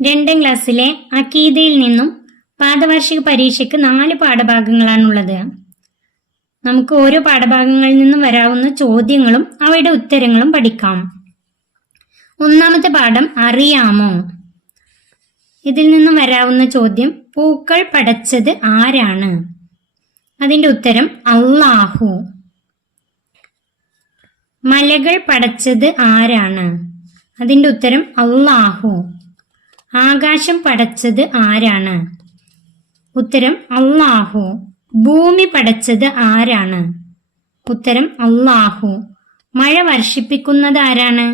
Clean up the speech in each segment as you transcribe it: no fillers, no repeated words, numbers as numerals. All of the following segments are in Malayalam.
2ാം ക്ലാസ്സിലെ അഖീദയിൽ നിന്നും പാദവാർഷിക പരീക്ഷയ്ക്ക് 4 പാഠഭാഗങ്ങളാണുള്ളത്. നമുക്ക് ഓരോ പാഠഭാഗങ്ങളിൽ നിന്നും വരാവുന്ന ചോദ്യങ്ങളും അവയുടെ ഉത്തരങ്ങളും പഠിക്കാം. ഒന്നാമത്തെ പാഠം അറിയാമോ? ഇതിൽ നിന്നും വരാവുന്ന ചോദ്യം പൂക്കൾ പടച്ചത് ആരാണ്? അതിന്റെ ഉത്തരം അല്ലാഹു. മലകൾ പടച്ചത് ആരാണ്? അതിന്റെ ഉത്തരം അല്ലാഹു. ആകാശം പടച്ചത് ആരാണ്? ഉത്തരം അല്ലാഹു. ഭൂമി പടച്ചത് ആരാണ്? ഉത്തരം അല്ലാഹു. മഴ വർഷിപ്പിക്കുന്നത് ആരാണ്?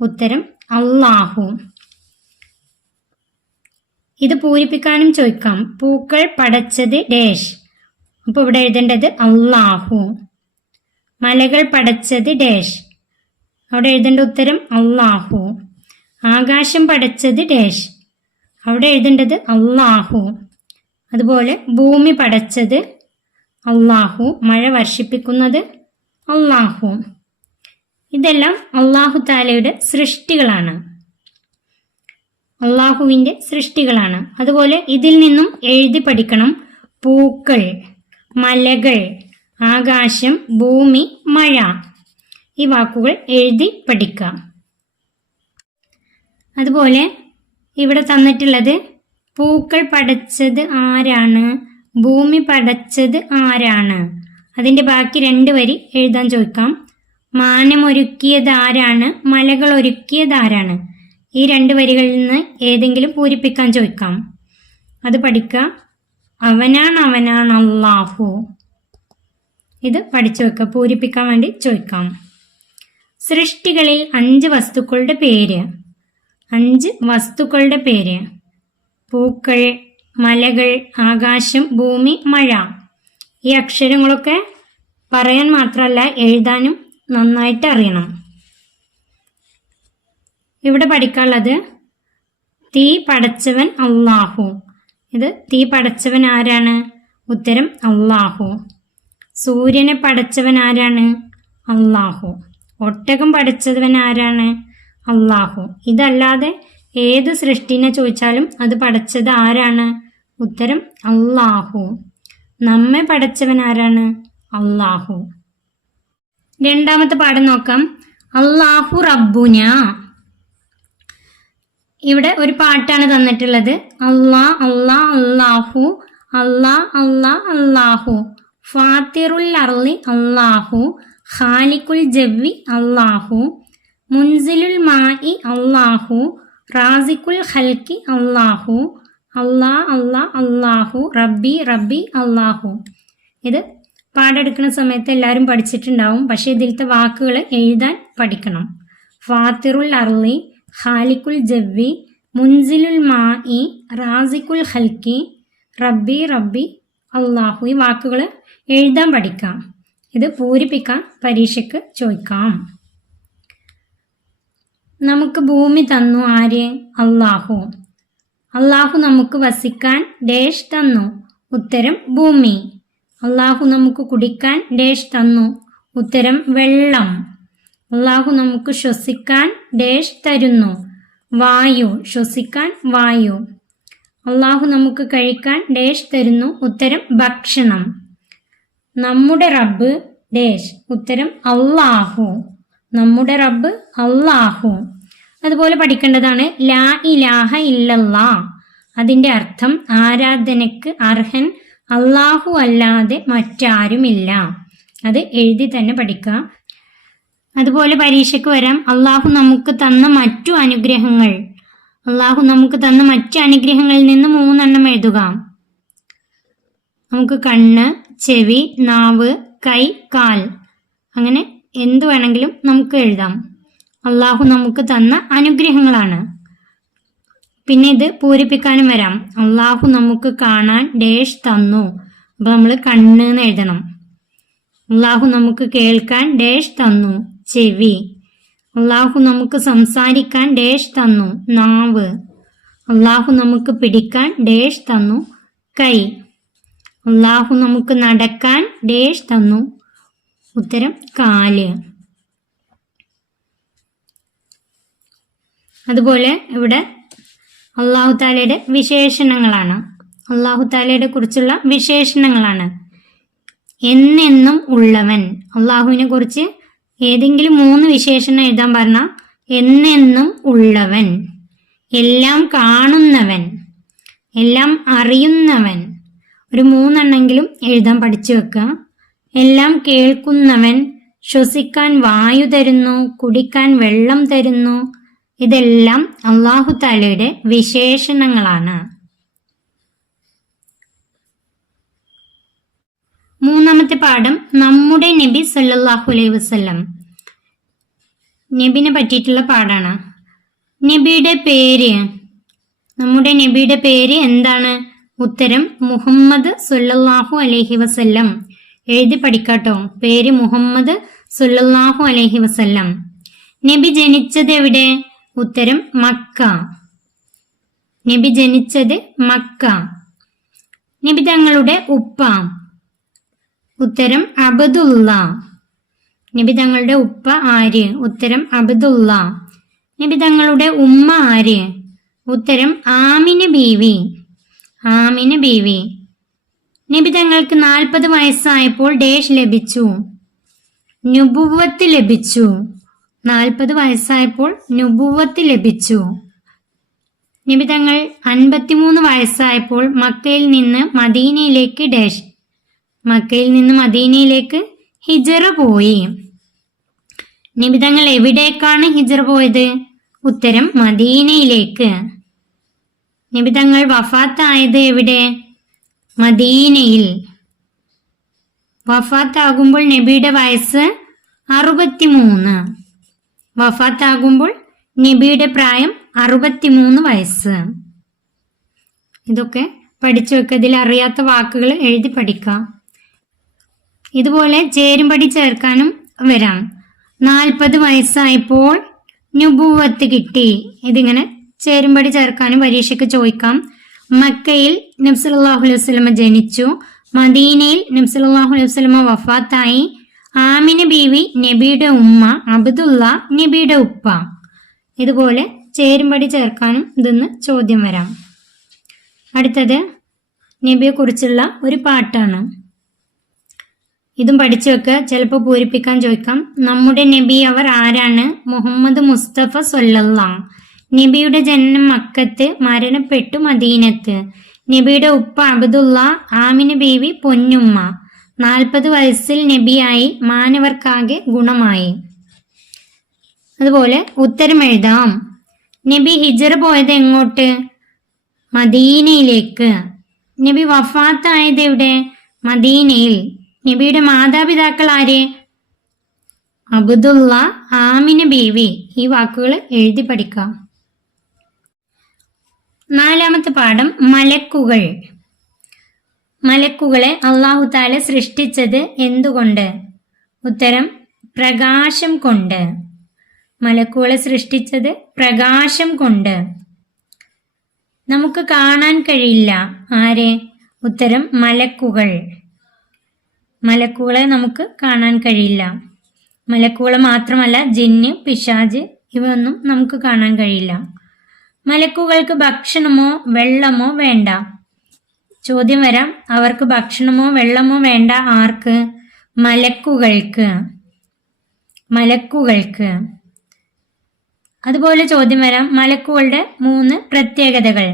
ഉത്തരം അല്ലാഹു. ഇത് പൂരിപ്പിക്കാനും ചോദിക്കാം. പൂക്കൾ പടച്ചത് ഡേഷ്. അപ്പൊ ഇവിടെ എഴുതേണ്ടത് അല്ലാഹു. മലകൾ പടച്ചത് ഡേഷ്. അവിടെ എഴുതേണ്ട ഉത്തരം അല്ലാഹു. ആകാശം പടച്ചത് ഡേഷ്. അവിടെ എഴുതേണ്ടത് അല്ലാഹു. അതുപോലെ ഭൂമി പടച്ചത് അല്ലാഹു. മഴ വർഷിപ്പിക്കുന്നത് അല്ലാഹു. ഇതെല്ലാം അല്ലാഹു തആലയുടെ സൃഷ്ടികളാണ്, അല്ലാഹുവിന്റെ സൃഷ്ടികളാണ്. അതുപോലെ ഇതിൽ നിന്നും എഴുതി പഠിക്കണം. പൂക്കൾ, മലകൾ, ആകാശം, ഭൂമി, മഴ, ഈ വാക്കുകൾ എഴുതി പഠിക്കാം. അതുപോലെ ഇവിടെ തന്നിട്ടുള്ളത് പൂക്കൾ പടച്ചത് ആരാണ്, ഭൂമി പടച്ചത് ആരാണ്. അതിന്റെ ബാക്കി 2 വരി എഴുതാൻ ചോദിക്കാം. മാനമൊരുക്കിയത് ആരാണ്, മലകൾ ഒരുക്കിയത് ആരാണ്. ഈ 2 വരികളിൽ നിന്ന് ഏതെങ്കിലും പൂരിപ്പിക്കാൻ ചോദിക്കാം. അത് പഠിക്കുക. അവനാണ് അല്ലാഹു. ഇത് പഠിച്ചു വെക്കുക. പൂരിപ്പിക്കാൻ വേണ്ടി ചോദിക്കാം. സൃഷ്ടികളിൽ 5 വസ്തുക്കളുടെ പേര്. 5 വസ്തുക്കളുടെ പേര്: പൂക്കൾ, മലകൾ, ആകാശം, ഭൂമി, മഴ. ഈ അക്ഷരങ്ങളൊക്കെ പറയാൻ മാത്രമല്ല എഴുതാനും നന്നായിട്ട് അറിയണം. ഇവിടെ പഠിക്കാനുള്ളത് തീ പടച്ചവൻ അല്ലാഹു. ഇത് തീ പടച്ചവൻ ആരാണ്? ഉത്തരം അല്ലാഹു. സൂര്യനെ പടച്ചവൻ ആരാണ്? അല്ലാഹു. ഒട്ടകം പടച്ചവൻ ആരാണ്? അല്ലാഹു. ഇതല്ലാതെ ഏത് സൃഷ്ടിനെ ചോദിച്ചാലും അത് പടച്ചത് ആരാണ്? ഉത്തരം അല്ലാഹു. നമ്മെ പടച്ചവൻ ആരാണ്? അല്ലാഹു. 2ാമത്തെ പാഠം നോക്കാം. അല്ലാഹു റബ്ബുന. ഇവിടെ ഒരു പാട്ടാണ് തന്നിട്ടുള്ളത്. അല്ലാ അല്ലാ അല്ലാഹു, അല്ലാ അല്ലാ അല്ലാഹു, ഫാത്തിറുൽ അർളി അല്ലാഹു, ഖാലിഖുൽ ജവ്വി അല്ലാഹു, മുൻസിലുൽ മായി അല്ലാഹു, റാസിഖുൽ ഖൽഖി അല്ലാഹു, അല്ലാ അല്ലാ അല്ലാഹു, റബ്ബി റബ്ബി അല്ലാഹു. ഇത് പാടെടുക്കുന്ന സമയത്ത് എല്ലാവരും പഠിച്ചിട്ടുണ്ടാവും. പക്ഷെ ഇതിലത്തെ വാക്കുകൾ എഴുതാൻ പഠിക്കണം. ഫാത്തിറുൽ അർളി, ഖാലിഖുൽ ജവ്വി, മുൻസിലുൽ മായി, റാസിഖുൽ ഖൽഖി, റബ്ബി റബ്ബി അല്ലാഹു. ഈ വാക്കുകൾ എഴുതാൻ പഠിക്കാം. ഇത് പൂരിപ്പിക്കാൻ പരീക്ഷയ്ക്ക് ചോദിക്കാം. നമുക്ക് ഭൂമി തന്നു ആര്? അല്ലാഹു. അല്ലാഹു നമുക്ക് വസിക്കാൻ ഡേഷ് തന്നു. ഉത്തരം ഭൂമി. അല്ലാഹു നമുക്ക് കുടിക്കാൻ ഡേഷ് തന്നു. ഉത്തരം വെള്ളം. അല്ലാഹു നമുക്ക് ശ്വസിക്കാൻ ഡേഷ് തരുന്നു. വായു. ശ്വസിക്കാൻ വായു. അല്ലാഹു നമുക്ക് കഴിക്കാൻ ഡേഷ് തരുന്നു. ഉത്തരം ഭക്ഷണം. നമ്മുടെ റബ്ബ് ഡേഷ്. ഉത്തരം അല്ലാഹു. നമ്മുടെ റബ്ബ് അല്ലാഹു. അതുപോലെ പഠിക്കേണ്ടതാണ് ലാ ഇലാഹ ഇല്ലല്ലാ. അതിന്റെ അർത്ഥം ആരാധനയ്ക്ക് അർഹൻ അല്ലാഹു അല്ലാതെ മറ്റാരുമില്ല. അത് എഴുതി തന്നെ പഠിക്കുക. അതുപോലെ പരീക്ഷയ്ക്ക് വരാം. അല്ലാഹു നമുക്ക് തന്ന മറ്റു അനുഗ്രഹങ്ങൾ. അല്ലാഹു നമുക്ക് തന്ന മറ്റു അനുഗ്രഹങ്ങളിൽ നിന്ന് 3 എണ്ണം എഴുതുക. നമുക്ക് കണ്ണ്, ചെവി, നാവ്, കൈ, കാൽ, അങ്ങനെ എന്ത് വേണമെങ്കിലും നമുക്ക് എഴുതാം. അല്ലാഹു നമുക്ക് തന്ന അനുഗ്രഹങ്ങളാണ്. പിന്നെ ഇത് പൂരിപ്പിക്കാനും വരാം. അല്ലാഹു നമുക്ക് കാണാൻ ഡേഷ് തന്നു. അപ്പൊ നമ്മൾ കണ്ണ് എന്ന് എഴുതണം. അല്ലാഹു നമുക്ക് കേൾക്കാൻ ഡേഷ് തന്നു. ചെവി. അല്ലാഹു നമുക്ക് സംസാരിക്കാൻ ഡേഷ് തന്നു. നാവ്. അല്ലാഹു നമുക്ക് പിടിക്കാൻ ഡേഷ് തന്നു. കൈ. അല്ലാഹു നമുക്ക് നടക്കാൻ ഡേഷ് തന്നു. ഉത്തരം കാല്. അതുപോലെ ഇവിടെ അള്ളാഹു താലയുടെ വിശേഷണങ്ങളാണ്. അള്ളാഹു താലയുടെ കുറിച്ചുള്ള വിശേഷണങ്ങളാണ്. എന്നെന്നും ഉള്ളവൻ. അള്ളാഹുവിനെ കുറിച്ച് ഏതെങ്കിലും 3 വിശേഷണം എഴുതാൻ പറഞ്ഞാൽ എന്നെന്നും ഉള്ളവൻ, എല്ലാം കാണുന്നവൻ, എല്ലാം അറിയുന്നവൻ. ഒരു 3 എണ്ണെങ്കിലും എഴുതാൻ പഠിച്ചു വെക്കുക. എല്ലാം കേൾക്കുന്നവൻ, ശ്വസിക്കാൻ വായു തരുന്നു, കുടിക്കാൻ വെള്ളം തരുന്നു. ഇതെല്ലാം അള്ളാഹു താലയുടെ വിശേഷണങ്ങളാണ്. 3-ാമത്തെ പാഠം നമ്മുടെ നബി സല്ലല്ലാഹു അലൈഹി വസല്ലം. നബിനെ പറ്റിയിട്ടുള്ള പാഠാണ്. നബിയുടെ പേര്, നമ്മുടെ നബിയുടെ പേര് എന്താണ്? ഉത്തരം മുഹമ്മദ് സല്ലല്ലാഹു അലൈഹി വസല്ലം. എഴുതി പഠിക്കാട്ടോ. പേര് മുഹമ്മദ് സല്ലല്ലാഹു അലൈഹി വസല്ലം. നബി ജനിച്ചത് എവിടെ? ഉത്തരം മക്ക. നബി ജനിച്ചത് മക്ക. നബി തങ്ങളുടെ ഉപ്പ, ഉത്തരം അബ്ദുള്ള. നബി തങ്ങളുടെ ഉപ്പ ആര്? ഉത്തരം അബ്ദുള്ള. നബി തങ്ങളുടെ ഉമ്മ ആര്? ഉത്തരം ആമിന ബീവി. ആമിന ബീവി. നബി തങ്ങൾക്ക് 40 വയസ്സായപ്പോൾ ഡേഷ് ലഭിച്ചു? നുബുവത്ത് ലഭിച്ചു. 40 വയസ്സായപ്പോൾ നുബുവത്ത് ലഭിച്ചു. നബി തങ്ങൾ 53 വയസ്സായപ്പോൾ മക്കയിൽ നിന്ന് മദീനയിലേക്ക് ഡേഷ്, മക്കയിൽ നിന്ന് മദീനയിലേക്ക് ഹിജറ പോയി. നബി തങ്ങൾ എവിടേക്കാണ് ഹിജറ പോയത്? ഉത്തരം മദീനയിലേക്ക്. നബി തങ്ങൾ വഫാത്തായത് എവിടെ? മദീനയിൽ. വഫാത്താകുമ്പോൾ നബിയുടെ വയസ്സ് 63. വഫാത്താകുമ്പോൾ നബിയുടെ പ്രായം 63 വയസ്സ്. ഇതൊക്കെ പഠിച്ചു വെക്കുക. ഇതിൽ അറിയാത്ത വാക്കുകൾ എഴുതി പഠിക്കാം. ഇതുപോലെ ചേരുംപടി ചേർക്കാനും വരാം. 40 വയസ്സായപ്പോൾ നുബുവത്ത് കിട്ടി. ഇതിങ്ങനെ ചേരുംപടി ചേർക്കാനും പരീക്ഷയ്ക്ക് ചോദിക്കാം. മക്കയിൽ നബി സല്ലല്ലാഹു അലൈഹി വസല്ലമ ജനിച്ചു. മദീനയിൽ നബി സല്ലല്ലാഹു അലൈഹി വസല്ലമ വഫാത്തായി. ആമിന ബീവി നബിയുടെ ഉമ്മ, അബ്ദുള്ള നബിയുടെ ഉപ്പ. ഇതുപോലെ ചേരുംപടി ചേർക്കാനും ഇതെന്ന് ചോദ്യം വരാം. അടുത്തത് നബിയെ കുറിച്ചുള്ള ഒരു പാട്ടാണ്. ഇതും പഠിച്ചു വെക്കുക. ചിലപ്പോൾ പൂരിപ്പിക്കാൻ ചോദിക്കാം. നമ്മുടെ നബി അവർ ആരാണ്? മുഹമ്മദ് മുസ്തഫ സ്വല്ലല്ലാഹ്. നബിയുടെ ജനനം മക്കത്ത്, മരണപ്പെട്ടു മദീനത്ത്. നബിയുടെ ഉപ്പ അബ്ദുള്ള, ആമിന ബീവി പൊന്നുമ്മ. 40 വയസ്സിൽ നബിയായി, മാനവർക്കാകെ ഗുണമായി. അതുപോലെ ഉത്തരം എഴുതാം. നബി ഹിജറ പോയത് എങ്ങോട്ട്? മദീനയിലേക്ക്. നബി വഫാത്തായത് എവിടെ? മദീനയിൽ. നബിയുടെ മാതാപിതാക്കൾ ആര്? അബ്ദുള്ള, ആമിന ബീവി. ഈ വാക്കുകൾ എഴുതി പഠിക്കാം. 4-ാമത്തെ പാഠം മലക്കുകൾ. മലക്കുകളെ അല്ലാഹു തആല സൃഷ്ടിച്ചത് എന്തുകൊണ്ട്? ഉത്തരം പ്രകാശം കൊണ്ട്. മലക്കുകളെ സൃഷ്ടിച്ചത് പ്രകാശം കൊണ്ട്. നമുക്ക് കാണാൻ കഴിയില്ല. ആരെ? ഉത്തരം മലക്കുകൾ. മലക്കുകളെ നമുക്ക് കാണാൻ കഴിയില്ല. മലക്കുകളെ മാത്രമല്ല, ജിന്ന്, പിശാച് ഇവയൊന്നും നമുക്ക് കാണാൻ കഴിയില്ല. മലക്കുകൾക്ക് ഭക്ഷണമോ വെള്ളമോ വേണ്ട. ചോദ്യം വരാം. അവർക്ക് ഭക്ഷണമോ വെള്ളമോ വേണ്ട. ആർക്ക്? മലക്കുകൾക്ക്. മലക്കുകൾക്ക്. അതുപോലെ ചോദ്യം വരാം. മലക്കുകളുടെ 3 പ്രത്യേകതകൾ.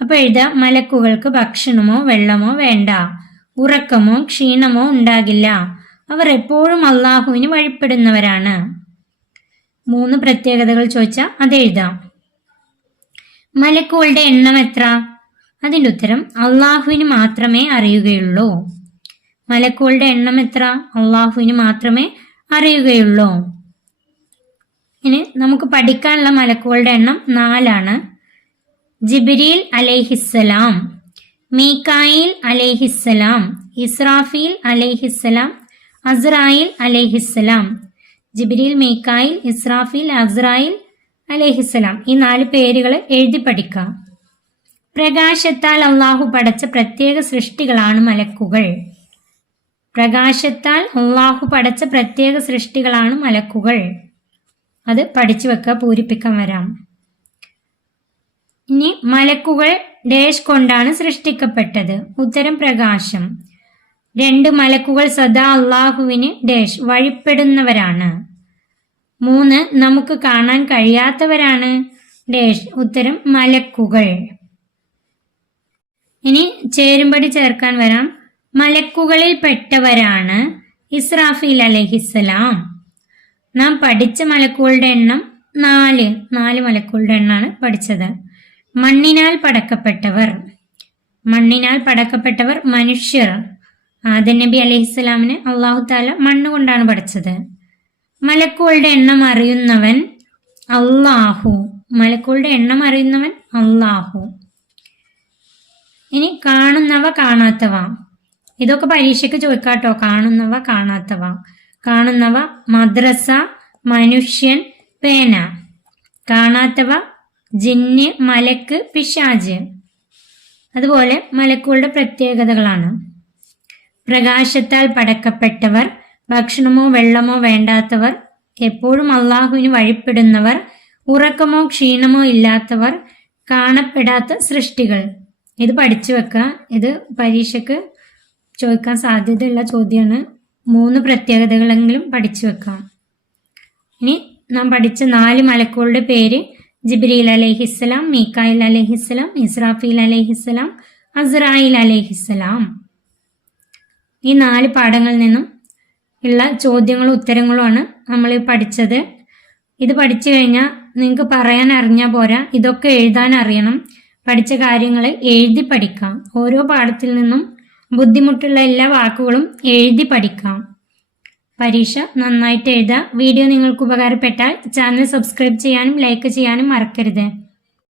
അപ്പൊ എഴുതാം. മലക്കുകൾക്ക് ഭക്ഷണമോ വെള്ളമോ വേണ്ട. ഉറക്കമോ ക്ഷീണമോ ഉണ്ടാകില്ല. അവർ എപ്പോഴും അള്ളാഹുവിന് വഴിപ്പെടുന്നവരാണ്. 3 പ്രത്യേകതകൾ ചോദിച്ചാൽ അതെഴുതാം. മലക്കുകളുടെ എണ്ണം എത്ര? അതിൻ്റെ ഉത്തരം അള്ളാഹുവിന് മാത്രമേ അറിയുകയുള്ളൂ. മലക്കുകളുടെ എണ്ണം എത്ര? അള്ളാഹുവിന് മാത്രമേ അറിയുകയുള്ളൂ. ഇനി നമുക്ക് പഠിക്കാനുള്ള മലക്കുകളുടെ എണ്ണം 4 ജിബ്രീൽ അലൈഹിസ്സലാം, മീകായിൽ അലൈഹിസ്സലാം, ഇസ്രാഫീൽ അലൈഹിസ്സലാം, അസ്രായിൽ അലൈഹിസ്സലാം. ജിബ്രീൽ, മീകായിൽ, ഇസ്രാഫീൽ, അസ്രായിൽ അലൈഹിസ്സലാം. ഈ 4 പേരുകൾ എഴുതി പഠിക്കാം. പ്രകാശത്താൽ അള്ളാഹു പടച്ച പ്രത്യേക സൃഷ്ടികളാണ് മലക്കുകൾ. പ്രകാശത്താൽ അള്ളാഹു പടച്ച പ്രത്യേക സൃഷ്ടികളാണ് മലക്കുകൾ. അത് പഠിച്ചു വെക്കുക. പൂരിപ്പിക്കാൻ വരാം. ഇനി മലക്കുകൾ ഡാഷ് കൊണ്ടാണ് സൃഷ്ടിക്കപ്പെട്ടത്. ഉത്തരം പ്രകാശം. 2 മലക്കുകൾ സദാ അള്ളാഹുവിന് ഡാഷ് വഴിപ്പെടുന്നവരാണ്. 3 നമുക്ക് കാണാൻ കഴിയാത്തവരാണ് ഡാഷ്. ഉത്തരം മലക്കുകൾ. ഇനി ചേരുംപടി ചേർക്കാൻ വരാം. മലക്കുകളിൽ പെട്ടവരാണ് ഇസ്രാഫീൽ അലൈഹിസ്സലാം. നാം പഠിച്ച മലക്കുകളുടെ എണ്ണം 4 മലക്കുകളുടെ എണ്ണാണ് പഠിച്ചത്. മണ്ണിനാൽ പടക്കപ്പെട്ടവർ മനുഷ്യർ. ആദം നബി അലൈഹിസ്സലാമിനെ അള്ളാഹു താല മണ്ണ് കൊണ്ടാണ് പഠിച്ചത്. മലക്കുകളുടെ എണ്ണം അറിയുന്നവൻ അള്ളാഹു. ഇനി കാണുന്നവ കാണാത്തവ, ഇതൊക്കെ പരീക്ഷയ്ക്ക് ചോദിക്കാട്ടോ. കാണുന്നവ മദ്രസ, മനുഷ്യൻ, പേന. കാണാത്തവ ജിന്ന്, മലക്ക്, പിശാച്. അതുപോലെ മലക്കുകളുടെ പ്രത്യേകതകളാണ്. പ്രകാശത്താൽ പടക്കപ്പെട്ടവർ, ഭക്ഷണമോ വെള്ളമോ വേണ്ടാത്തവർ, എപ്പോഴും അള്ളാഹുവിന് വഴിപ്പെടുന്നവർ, ഉറക്കമോ ക്ഷീണമോ ഇല്ലാത്തവർ, കാണപ്പെടാത്ത സൃഷ്ടികൾ. ഇത് പഠിച്ചു വെക്കുക. ഇത് പരീക്ഷയ്ക്ക് ചോദിക്കാൻ സാധ്യതയുള്ള ചോദ്യമാണ്. 3 പ്രത്യേകതകളെങ്കിലും പഠിച്ചു വെക്കാം. ഇനി നാം പഠിച്ച 4 മലക്കുകളുടെ പേര്: ജിബ്രീൽ അലൈഹിസ്സലാം, മീകായിൽ അലൈഹിസ്സലാം, ഇസ്രാഫീൽ അലൈഹിസ്സലാം, അസ്രായിൽ അലൈഹിസ്സലാം. ഈ 4 പാഠങ്ങളിൽ നിന്നും ഉള്ള ചോദ്യങ്ങളും ഉത്തരങ്ങളുമാണ് നമ്മൾ പഠിച്ചത്. ഇത് പഠിച്ചു കഴിഞ്ഞാൽ നിങ്ങൾക്ക് പറയാൻ അറിഞ്ഞാൽ പോരാ, ഇതൊക്കെ എഴുതാൻ അറിയണം. പഠിച്ച കാര്യങ്ങൾ എഴുതി പഠിക്കാം. ഓരോ പാഠത്തിൽ നിന്നും ബുദ്ധിമുട്ടുള്ള എല്ലാ വാക്കുകളും എഴുതി പഠിക്കാം. പരീക്ഷ നന്നായിട്ട് എഴുതുക. വീഡിയോ നിങ്ങൾക്ക് ഉപകാരപ്പെട്ടാൽ ചാനൽ സബ്സ്ക്രൈബ് ചെയ്യാനും ലൈക്ക് ചെയ്യാനും മറക്കരുത്.